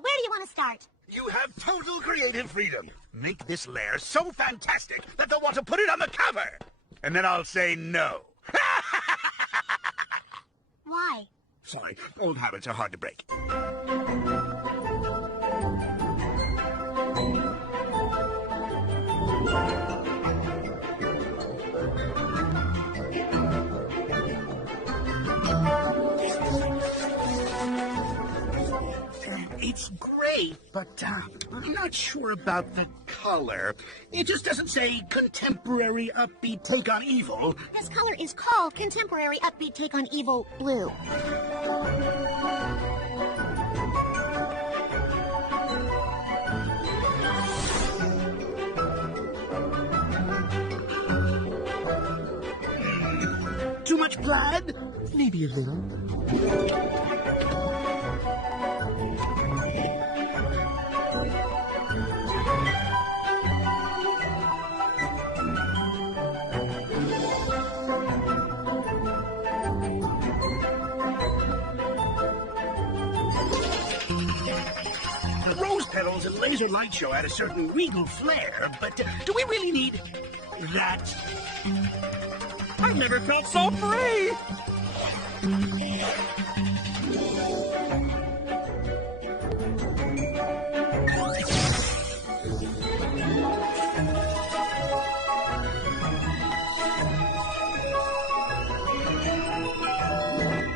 where do you want to start? You have total creative freedom. Make this lair so fantastic that they'll want to put it on the cover. And then I'll say no. Why? Sorry, old habits are hard to break. It's great, but I'm not sure about the color. It just doesn't say contemporary upbeat take on evil. This color is called Contemporary Upbeat Take on Evil Blue. Too much plaid? Maybe a little. The rose petals and laser light show add a certain regal flair, but do we really need that? I've never felt so free!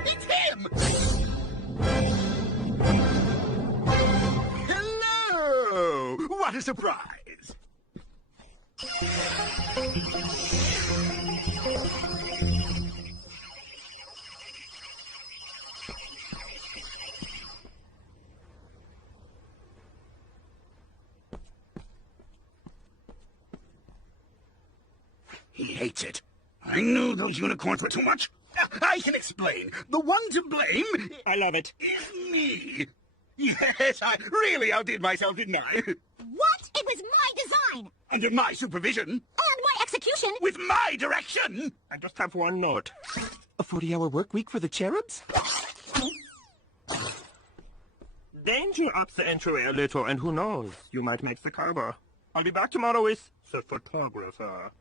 It's him! Hello! What a surprise! He hates it. I knew those unicorns were too much. I can explain. The one to blame... I love it. ...is me. Yes, I really outdid myself, didn't I? What? It was my design! Under my supervision. And my execution! With my direction. I just have one note. A 40-hour work week for the cherubs? Danger ups the entry a little, and who knows, you might make the cover. I'll be back tomorrow with the photographer.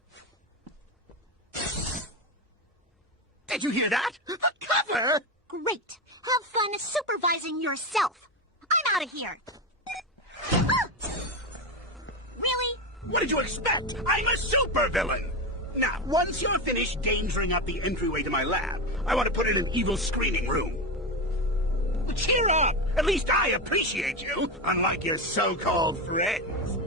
Did you hear that? A cover? Great. Have fun supervising yourself. I'm out of here. Ah! Really? What did you expect? I'm a supervillain. Now, once you're finished dangering up the entryway to my lab, I want to put in an evil screening room. Cheer up! At least I appreciate you, unlike your so-called friends.